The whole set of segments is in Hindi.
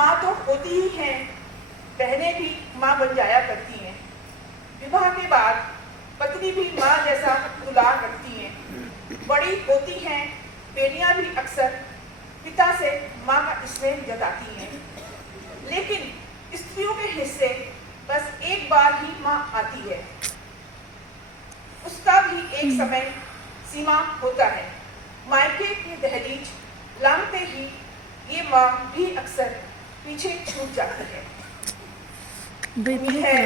माँ तो होती ही हैं, बहनें भी माँ बन जाया करती हैं। विवाह के बाद पत्नी भी माँ जैसा दुलार रखती हैं। बड़ी होती हैं बेटियां भी अक्सर पिता से माँ का स्नेह जताती हैं। लेकिन स्त्रियों के हिस्से बस एक बार ही माँ आती है, उसका भी एक समय सीमा होता है। मायके की दहलीज लांघते ही ये माँ भी अक्सर पीछे छूट जाती है। उम्मीद है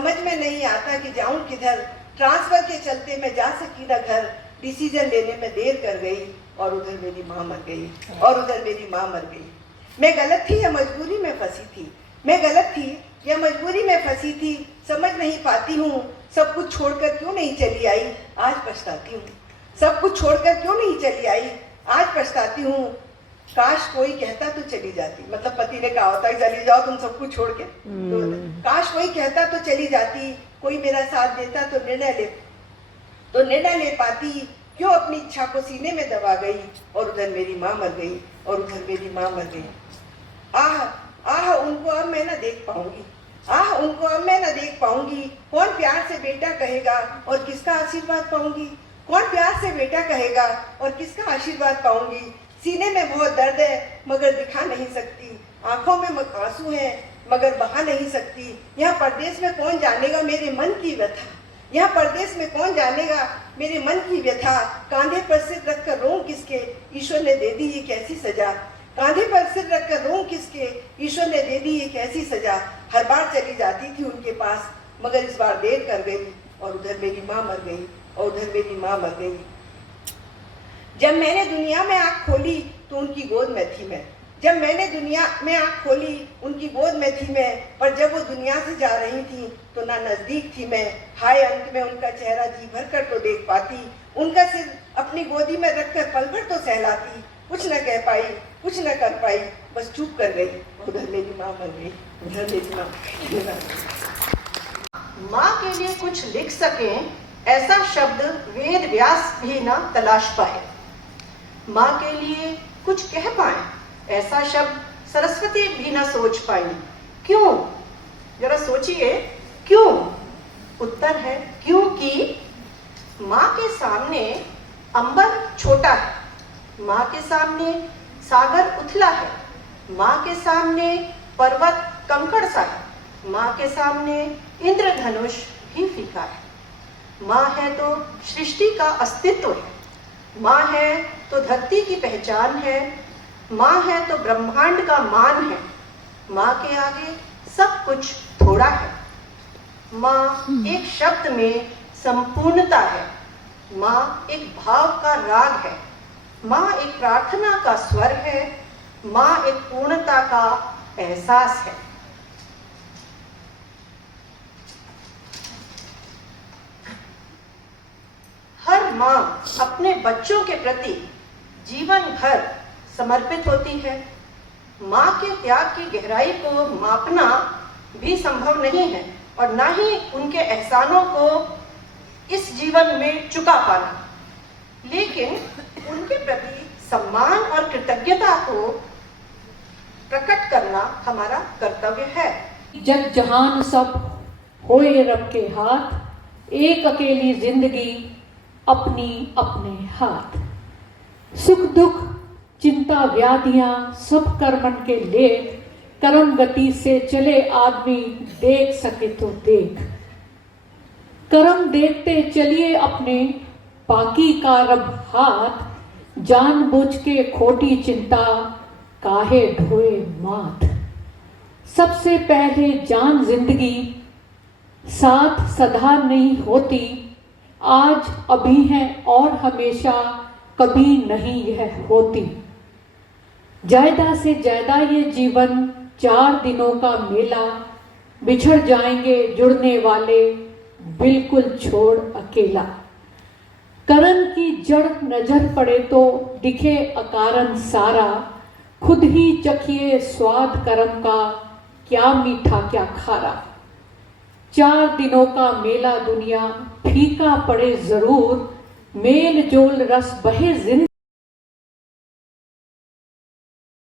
समझ में नहीं आता कि जाऊं किधर, ट्रांसफर के चलते मैं जा सकी न घर, डिसीजन लेने में देर कर गई और उधर मेरी माँ मर गई, और उधर मेरी माँ मर गई। मैं गलत थी या मजबूरी में फंसी थी, मैं गलत थी या मजबूरी में फंसी थी, समझ नहीं पाती हूँ। सब कुछ छोड़कर क्यों नहीं चली आई, आज पछताती हूँ। सब कुछ छोड़कर क्यों नहीं चली आई, आज पछताती हूँ। काश कोई कहता तो चली जाती, मतलब पति ने कहा होता है चली जाओ तुम सब कुछ छोड़ के, तो काश कोई कहता तो चली जाती, कोई मेरा साथ देता तो निर्णय ले पाती। क्यों अपनी इच्छा को सीने में दबा गई, और उधर मेरी माँ मर गई, और उधर मेरी माँ मर गई। आह आह उनको अब मैं न देख पाऊंगी, आह उनको अब मैं न देख पाऊंगी। कौन प्यार से बेटा कहेगा और किसका आशीर्वाद पाऊंगी, कौन प्यार से बेटा कहेगा और किसका आशीर्वाद पाऊंगी। सीने में बहुत दर्द है मगर दिखा नहीं सकती, आंखों में आंसू है मगर बहा नहीं सकती। यहाँ परदेश में कौन जानेगा मेरे मन की व्यथा, यहाँ परदेश में कौन जानेगा मेरे मन की व्यथा। कांधे पर सिर रखकर रोऊं किसके, ईश्वर ने दे दी ये कैसी सजा। कांधे पर सिर रखकर रोऊं किसके, ईश्वर ने दे दी ये कैसी सजा। हर बार चली जाती थी उनके पास मगर इस बार देर कर गई, और उधर मेरी माँ मर गई, और उधर मेरी माँ मर गई। जब मैंने दुनिया में आँख खोली तो उनकी गोद में थी मैं, जब मैंने दुनिया में आँख खोली उनकी गोद में थी मैं। पर जब वो दुनिया से जा रही थी तो ना नजदीक थी मैं। हाय अंत में उनका चेहरा जी भर कर तो देख पाती, उनका सिर अपनी गोदी में रखकर पल भर तो सहलाती। कुछ न कह पाई, कुछ न कर पाई, बस चुप कर गई। उधर मेरी माँ मर गई, उधर मेरी माँ। माँ के लिए कुछ लिख सकें ऐसा शब्द वेद व्यास भी न तलाश पाए, माँ के लिए कुछ कह पाए ऐसा शब्द सरस्वती भी न सोच पाई। क्यों, जरा सोचिए क्यों। उत्तर है क्योंकि माँ के सामने अंबर छोटा है, माँ के सामने सागर उथला है, माँ के सामने पर्वत कंकड़ सा है, माँ के सामने इंद्रधनुष ही फीका है। माँ है तो सृष्टि का अस्तित्व है, माँ है तो धरती की पहचान है, माँ है तो ब्रह्मांड का मान है। माँ के आगे सब कुछ थोड़ा है। माँ एक शब्द में संपूर्णता है, माँ एक भाव का राग है, माँ एक प्रार्थना का स्वर है, माँ एक पूर्णता का एहसास है। हर माँ अपने बच्चों के प्रति जीवन भर समर्पित होती है। माँ के त्याग की गहराई को मापना भी संभव नहीं है और ना ही उनके एहसानों को इस जीवन में चुका पाना, लेकिन उनके प्रति सम्मान और कृतज्ञता को प्रकट करना हमारा कर्तव्य है। जग जहान सब होए रब के हाथ, एक अकेली जिंदगी अपनी अपने हाथ। सुख दुख चिंता व्याधियां सब कर्मन के लेख, कर्म गति से चले आदमी देख सके तो देख। कर्म देखते चलिए अपने बाकी का रब हाथ, जानबूझ के खोटी चिंता काहे ढोए माथ। सबसे पहले जान जिंदगी साथ सदा नहीं होती, आज अभी है और हमेशा कभी नहीं यह होती। ज्यादा से ज्यादा ये जीवन 4 दिनों का मेला, बिछड़ जाएंगे जुड़ने वाले बिल्कुल छोड़ अकेला। कर्म की जड़ नजर पड़े तो दिखे अकारण सारा, खुद ही चखिए स्वाद कर्म का, क्या मीठा क्या खारा। 4 दिनों का मेला दुनिया फीका पड़े जरूर, मेल जोल रस बहे जिंदगी।